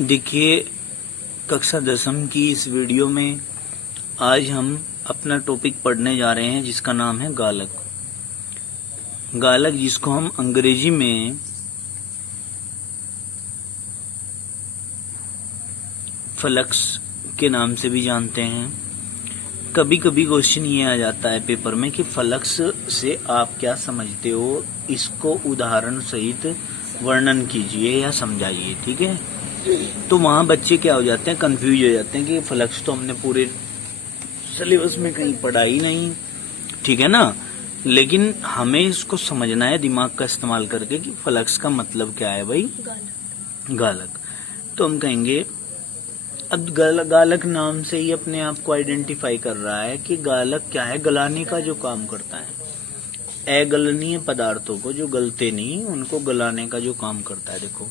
देखिए, कक्षा 10वीं की इस वीडियो में आज हम अपना टॉपिक पढ़ने जा रहे हैं जिसका नाम है गालक। गालक जिसको हम अंग्रेजी में फ्लक्स के नाम से भी जानते हैं। कभी कभी क्वेश्चन ये आ जाता है पेपर में कि फ्लक्स से आप क्या समझते हो, इसको उदाहरण सहित वर्णन कीजिए या समझाइए। ठीक है, तो वहां बच्चे क्या हो जाते हैं, कंफ्यूज हो जाते हैं कि फ्लक्स तो हमने पूरे सिलेबस में कहीं पढ़ा ही नहीं। ठीक है ना, लेकिन हमें इसको समझना है दिमाग का इस्तेमाल करके कि फ्लक्स का मतलब क्या है भाई, गालक। तो हम कहेंगे, अब गालक नाम से ही अपने आप को आइडेंटिफाई कर रहा है कि गालक क्या है, गलाने का जो काम करता है। अगलनीय पदार्थों को, जो गलते नहीं, उनको गलाने का जो काम करता है। देखो,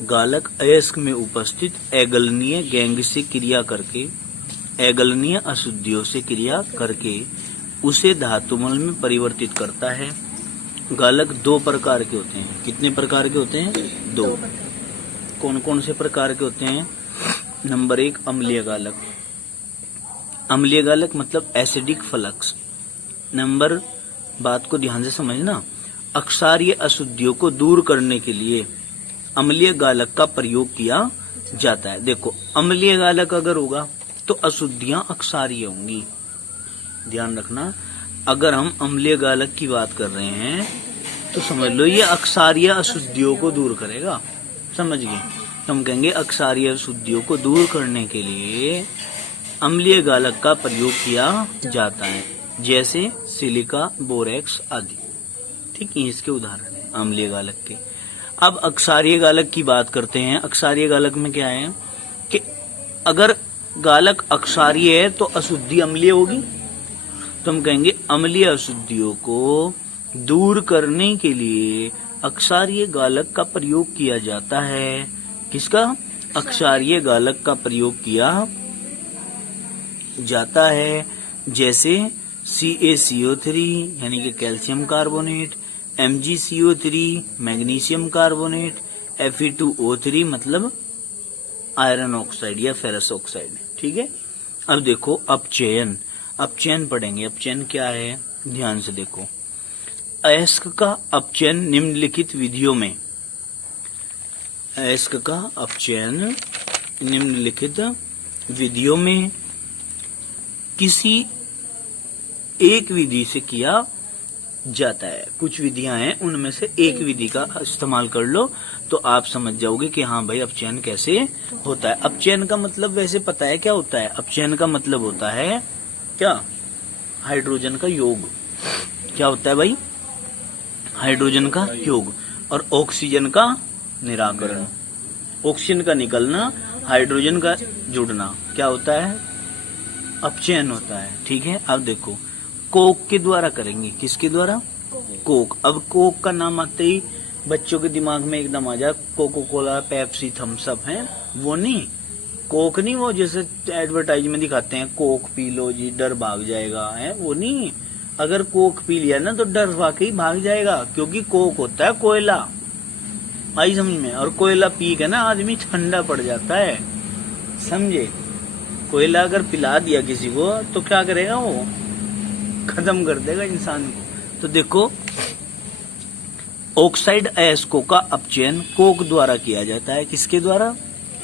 गालक अयस्क में उपस्थित अगलनीय गैंग से क्रिया करके, अगलनीय अशुद्धियों से क्रिया करके उसे धातुमल में परिवर्तित करता है। गालक दो प्रकार के होते हैं। कितने प्रकार के होते हैं? दो। कौन कौन से प्रकार के होते हैं? नंबर 1, अम्लीय गालक। अम्लीय गालक मतलब एसिडिक फ्लक्स। नंबर, बात को ध्यान से समझना, अक्षारीय अशुद्धियों को दूर करने के लिए अम्लीय गालक का प्रयोग किया जाता है। देखो, अम्लीय गालक अगर होगा तो अशुद्धियां अक्षारीय होंगी। ध्यान रखना, अगर हम अम्लीय गालक की बात कर रहे हैं तो समझ लो ये अक्षारीय अशुद्धियों को दूर करेगा। समझ गए? हम कहेंगे अक्षारीय अशुद्धियों को दूर करने के लिए अम्लीय गालक का प्रयोग किया जाता है, जैसे सिलिका, बोरेक्स आदि। ठीक है, इसके उदाहरण है अम्लीय गालक के। अब अक्षारीय गालक की बात करते हैं। अक्षारीय गालक में क्या है कि अगर गालक अक्षारीय है तो अशुद्धि अम्लीय होगी, तो हम कहेंगे अम्लीय अशुद्धियों को दूर करने के लिए अक्षारीय गालक का प्रयोग किया जाता है। किसका? अक्षारीय गालक का प्रयोग किया जाता है, जैसे CaCO3 यानी कि calcium carbonate, MgCO3 magnesium carbonate, Fe2O3 मतलब आयरन ऑक्साइड या फेरस ऑक्साइड। ठीक है, अब देखो अपचयन। अपचयन पढ़ेंगे। अपचयन क्या है, ध्यान से देखो। अयस्क का अपचयन निम्नलिखित विधियों में, अयस्क का अपचयन निम्नलिखित विधियों में किसी एक विधि से किया जाता है। कुछ विधियां हैं, उनमें से एक विधि का इस्तेमाल कर लो तो आप समझ जाओगे कि हाँ भाई अपचयन कैसे होता है। अपचयन का मतलब वैसे पता है क्या होता है? अपचयन का मतलब होता है क्या? हाइड्रोजन का योग। क्या होता है भाई? हाइड्रोजन का योग और ऑक्सीजन का निराकरण। ऑक्सीजन का निकलना, हाइड्रोजन का जुड़ना, क्या होता है? अपचयन होता है। ठीक है, अब देखो, कोक के द्वारा करेंगे। किसके द्वारा? कोक। अब कोक का नाम आते ही बच्चों के दिमाग में एकदम आ जाए Coca Cola, Pepsi, Thums Up है, वो नहीं। कोक नहीं, वो जैसे एडवर्टाइज में दिखाते हैं, कोक पी लो जी डर भाग जाएगा, है वो नहीं। अगर कोक पी लिया ना तो डर वाकई भाग जाएगा, क्योंकि कोक होता है कोयला। आई समझ में? और कोयला पी के ना आदमी ठंडा पड़ जाता है, समझे? कोयला अगर पिला दिया किसी को तो क्या करेगा, वो खत्म कर देगा इंसान को। तो देखो, ऑक्साइड अयस्कों का अपचयन कोक द्वारा किया जाता है। किसके द्वारा?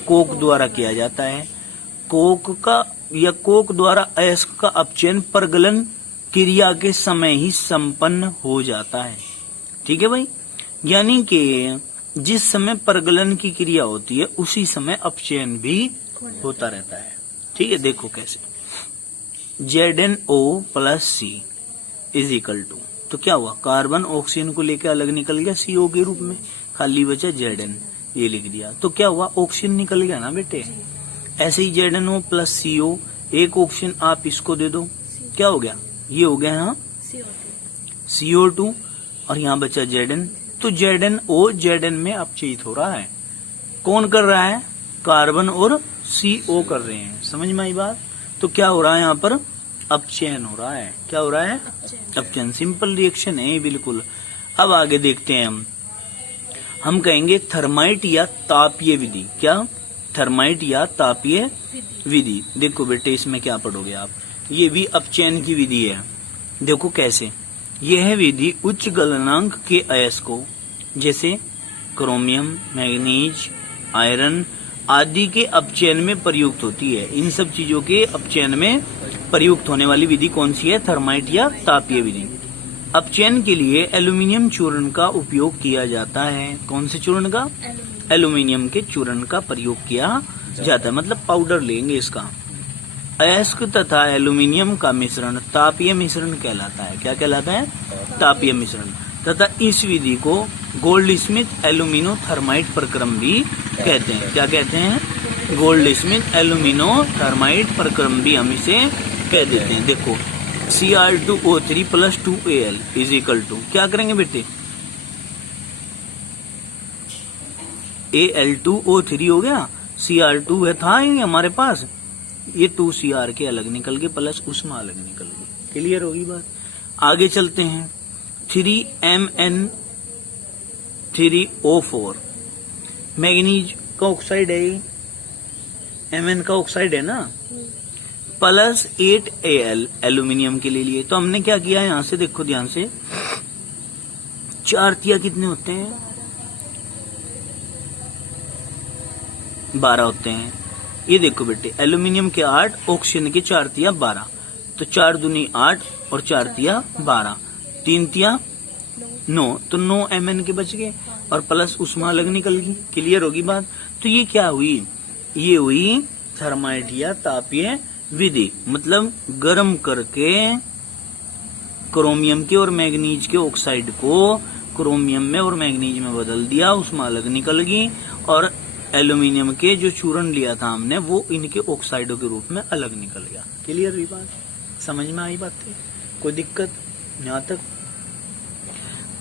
कोक द्वारा किया जाता है। कोक का या कोक द्वारा अयस्क का अपचयन परगलन क्रिया के समय ही संपन्न हो जाता है। ठीक है भाई, यानी कि जिस समय परगलन की क्रिया होती है उसी समय अपचयन भी होता रहता है। ठीक है, देखो कैसे। ZnO + C = तो क्या हुआ, कार्बन ऑक्सीजन को लेकर अलग निकल गया CO के रूप में, खाली बचा Zn, ये लिख दिया। तो क्या हुआ, ऑक्सीजन निकल गया ना बेटे। ऐसे ही ZnO + CO, एक ऑक्सीजन आप इसको दे दो, क्या हो गया, ये हो गया यहाँ CO2 और यहाँ बचा Zn। तो ZnO Zn में अपचयित हो रहा है। कौन कर रहा है? कार्बन और CO कर रहे हैं। समझ में आई बात? तो क्या हो रहा है यहाँ पर? अपचयन हो रहा है। क्या हो रहा है? अपचयन। सिंपल रिएक्शन है बिल्कुल। अब आगे देखते हैं हम कहेंगे थर्माइट या तापीय विधि। क्या? थर्माइट या तापीय विधि। देखो बेटे इसमें क्या पढ़ोगे आप, ये भी अपचयन की विधि है। देखो कैसे, यह विधि उच्च गलनांक के अयस्कों जैसे क्रोमियम, मैग्नीज, आयरन आदि के अपचयन में प्रयुक्त होती है। इन सब चीजों के अपचयन में प्रयुक्त होने वाली विधि कौन सी है? थर्माइट या तापीय विधि। अपचयन के लिए एल्यूमिनियम चूर्ण का उपयोग किया जाता है। कौन से चूर्ण का? एल्यूमिनियम के चूर्ण का प्रयोग किया जाता है, मतलब पाउडर लेंगे इसका। अयस्क तथा एल्यूमिनियम का मिश्रण तापीय मिश्रण कहलाता है। क्या कहलाता है? तापीय मिश्रण। तथा इस विधि को गोल्ड स्मिथ एल्यूमिनो थर्माइट प्रक्रम भी कहते हैं। क्या कहते हैं? गोल्ड स्मिथ एल्यूमिनो थर्माइट प्रक्रम भी हम इसे कह देते हैं। देखो Cr2O3 + 2Al = क्या करेंगे बेटे? Al2O3 हो गया, Cr2 है था ही हमारे पास, ये 2Cr के अलग निकल गए प्लस उष्मा अलग निकल गई। क्लियर होगी बात? आगे चलते हैं। 3Mn3O4 मैग्नीज का ऑक्साइड है, Mn का ऑक्साइड है ना, प्लस 8Al एल्यूमिनियम के ले लिए। तो हमने क्या किया यहाँ से देखो ध्यान से, 4 तिया कितने होते हैं? 12 होते हैं। ये देखो बेटे, एल्यूमिनियम के 8, ऑक्सीजन के 4 तिया 12, तो 4 दूनी 8 और 4 तिया 12, 3 तिया 9, तो 9 Mn के बच गए और प्लस उष्मा अलग निकल गई। क्लियर होगी बात? तो ये क्या हुई? ये हुई थर्माइट या तापीय विधि, मतलब गर्म करके क्रोमियम के और मैग्नीज के ऑक्साइड को क्रोमियम में और मैग्नीज में बदल दिया, उष्मा अलग निकल गई और एल्यूमिनियम के जो चूर्ण लिया था हमने वो इनके ऑक्साइडों के रूप में अलग निकल गया। क्लियर हुई बात? समझ में आई बात है? कोई दिक्कत यहाँ तक?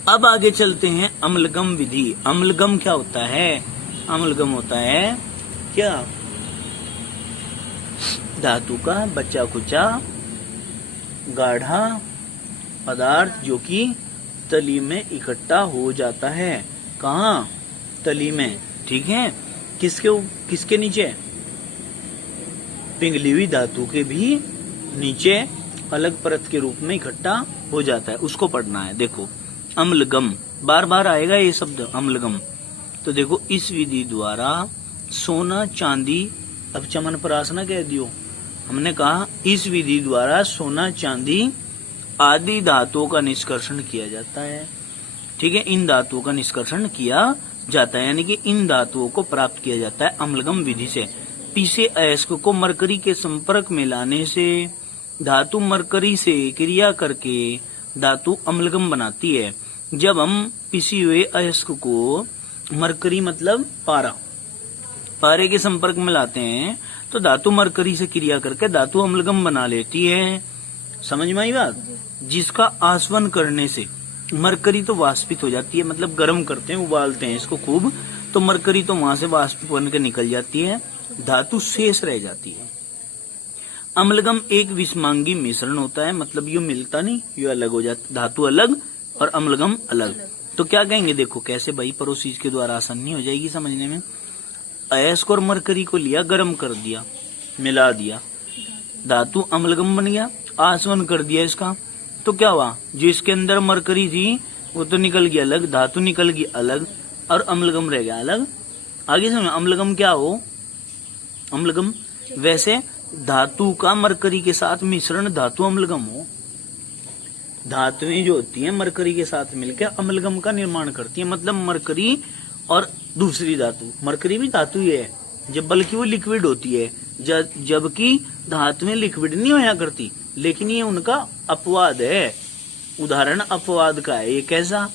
अब आगे चलते हैं अम्लगम विधि। अम्लगम क्या होता है? अम्लगम होता है क्या? धातु का बचा खुचा गाढ़ा पदार्थ जो कि तली में इकट्ठा हो जाता है। कहाँ? तली में। ठीक है, किसके नीचे? पिघली हुई धातु के भी नीचे अलग परत के रूप में इकट्ठा हो जाता है, उसको पढ़ना है। देखो अम्लगम, बार बार आएगा ये शब्द अम्लगम। तो देखो इस विधि द्वारा सोना चांदी, अब चमन परास ना कह दियो, हमने कहा इस विधि द्वारा सोना चांदी आदि धातुओं का निष्कर्षण किया जाता है। ठीक है, इन धातुओं का निष्कर्षण किया जाता है, यानी कि इन धातुओं को प्राप्त किया जाता है अम्लगम विधि से। पीसे अयस्क को मरकरी के संपर्क में लाने से धातु मरकरी से क्रिया करके धातु अम्लगम बनाती है। जब हम पिसी हुए अयस्क को मरकरी मतलब पारे के संपर्क में लाते हैं तो धातु मरकरी से क्रिया करके धातु अम्लगम बना लेती है। समझ में आई बात? जिसका आसवन करने से मरकरी तो वाष्पित हो जाती है, मतलब गर्म करते हैं, उबालते हैं इसको खूब, तो मरकरी तो वहां से वाष्पित बन के निकल जाती है, धातु शेष रह जाती है। अम्लगम एक विषमांगी मिश्रण होता है, मतलब ये मिलता नहीं, ये अलग हो जाता, धातु अलग और अम्लगम अलग। तो क्या कहेंगे? देखो कैसे भाई, प्रोसीज के द्वारा आसानी हो जाएगी समझने में। अयस्क और मरकरी को लिया, गर्म कर दिया, मिला दिया, धातु अम्लगम बन गया, आसवन कर दिया इसका, तो क्या हुआ? जो इसके अंदर मरकरी थी वो तो निकल गई अलग, धातु निकल गई अलग और अम्लगम रह गया अलग। आगे समझ, अम्लगम क्या हो? अम्लगम वैसे धातु का मरकरी के साथ मिश्रण धातु अम्लगम हो। धातुएं जो होती हैं मरकरी के साथ मिलकर अम्लगम का निर्माण करती है, मतलब मरकरी और दूसरी धातु, मरकरी भी धातु ही है जब, बल्कि वो लिक्विड होती है, जबकि धातुएं लिक्विड नहीं होया करती, लेकिन ये उनका अपवाद है। उदाहरण अपवाद का है। ये कैसा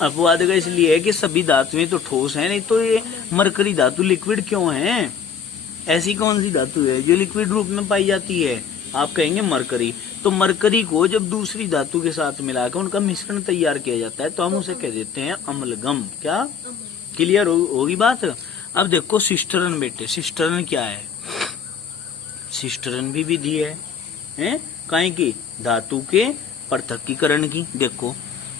अपवाद का? इसलिए है कि सभी धातुएं तो ठोस हैं, नहीं तो ये मरकरी धातु लिक्विड क्यों है? ऐसी कौन सी धातु है जो लिक्विड रूप में पाई जाती है? आप कहेंगे मरकरी। तो मरकरी को जब दूसरी धातु के साथ मिलाकर उनका मिश्रण तैयार किया जाता है तो हम उसे कह देते हैं अम्लगम। क्या? क्लियर होगी बात? अब देखो सिस्टरन बेटे, सिस्टरन क्या है? सिस्टरन भी विधि है काहे की? धातु के पृथक्कीकरण की। देखो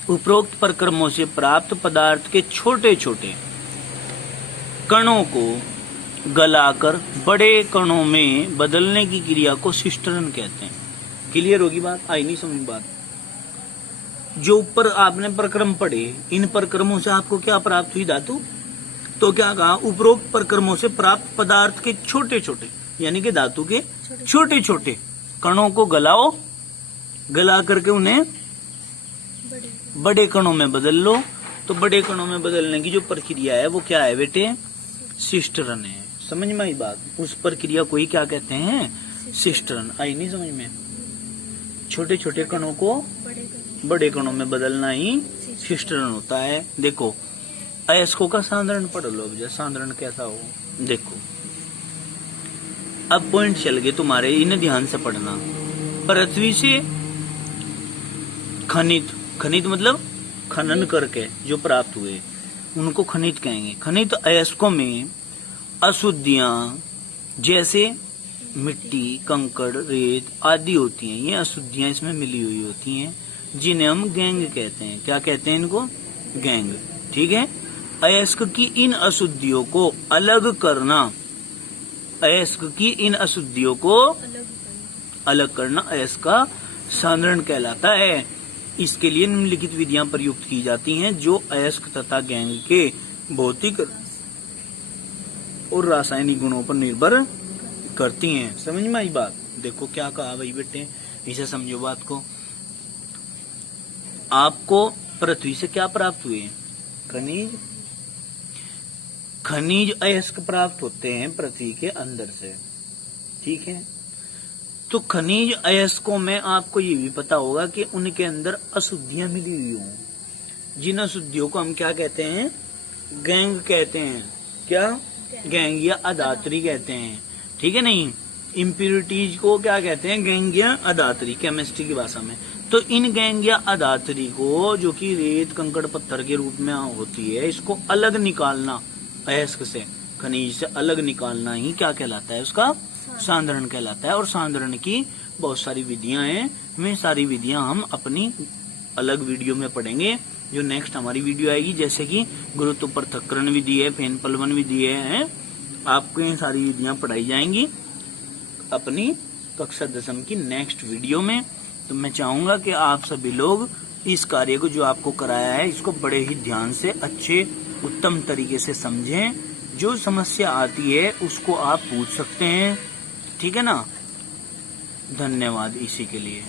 उपरोक्त प्रक्रमों से प्राप्त पदार्थ के छोटे छोटे कणों को गलाकर बड़े कणों में बदलने की क्रिया को सिस्टरन कहते हैं। क्लियर होगी बात? आई नहीं समझ बात? जो ऊपर आपने प्रक्रम पढ़े, इन प्रक्रमों से आपको क्या प्राप्त हुई? धातु। तो क्या कहा? उपरोक्त प्रक्रमों से प्राप्त पदार्थ के छोटे छोटे, यानी कि धातु के छोटे छोटे कणों को गलाओ, गला करके उन्हें बड़े कणों में बदल लो। तो बड़े कणों में बदलने की जो प्रक्रिया है वो क्या है बेटे? सिस्टरन है। समझ में आई बात? उस प्रक्रिया को ही क्या कहते हैं? सिस्टरन। आई नहीं समझ में? छोटे छोटे कणों को बड़े कणों में बदलना ही सिस्टरन होता है। देखो अयस्कों का सांद्रण पढ़ लो। अब सांद्रण कैसा हो देखो। अब पॉइंट चल गए तुम्हारे, इन्हें ध्यान से पढ़ना। पृथ्वी से खनित, खनित मतलब खनन करके जो प्राप्त हुए उनको खनित कहेंगे। खनित अयस्कों में अशुद्धियां जैसे मिट्टी, कंकड़, रेत आदि होती हैं। ये अशुद्धियां इसमें मिली हुई होती हैं, जिन्हें हम गैंग कहते हैं। क्या कहते हैं इनको? गैंग। ठीक है। अयस्क की इन अशुद्धियों को अलग करना, अयस्क की इन अशुद्धियों को अलग करना अयस्क का सांद्रण कहलाता है। इसके लिए निम्नलिखित विधियां प्रयुक्त की जाती हैं जो अयस्क तथा गैंग के भौतिक और रासायनिक गुणों पर निर्भर करती हैं। समझ में आई बात? देखो क्या कहा भाई बेटे, इसे समझो बात को। आपको पृथ्वी से क्या प्राप्त हुए? खनिज। खनिज अयस्क प्राप्त होते हैं पृथ्वी के अंदर से। ठीक है। तो खनिज अयस्कों में आपको ये भी पता होगा कि उनके अंदर अशुद्धियां मिली हुई हों, जिन अशुद्धियों को हम क्या कहते हैं? गैंग कहते हैं। क्या? गैंग या अदात्री कहते हैं। ठीक है। नहीं, इम्प्योरिटीज को क्या कहते हैं? गैंग या अदात्री, केमिस्ट्री की भाषा में। तो इन गैंग या अदात्री को, जो कि रेत, कंकड़, पत्थर के रूप में होती है, इसको अलग निकालना, अयस्क से, खनिज से अलग निकालना ही क्या कहलाता है? उसका सांद्रण कहलाता है। और सांद्रण की बहुत सारी विधियां हैं। वे सारी विधियां हम अपनी अलग वीडियो में पढ़ेंगे, जो नेक्स्ट हमारी वीडियो आएगी। जैसे कि गुरुत्व पृथक्करण विधि है, फेन प्लवन विधि है। आपको ये सारी विधियां पढ़ाई जाएंगी अपनी कक्षा 10वीं की नेक्स्ट वीडियो में। तो मैं चाहूंगा कि आप सभी लोग इस कार्य को जो आपको कराया है, इसको बड़े ही ध्यान से, अच्छे उत्तम तरीके से समझें। जो समस्या आती है उसको आप पूछ सकते हैं। ठीक है ना? धन्यवाद इसी के लिए।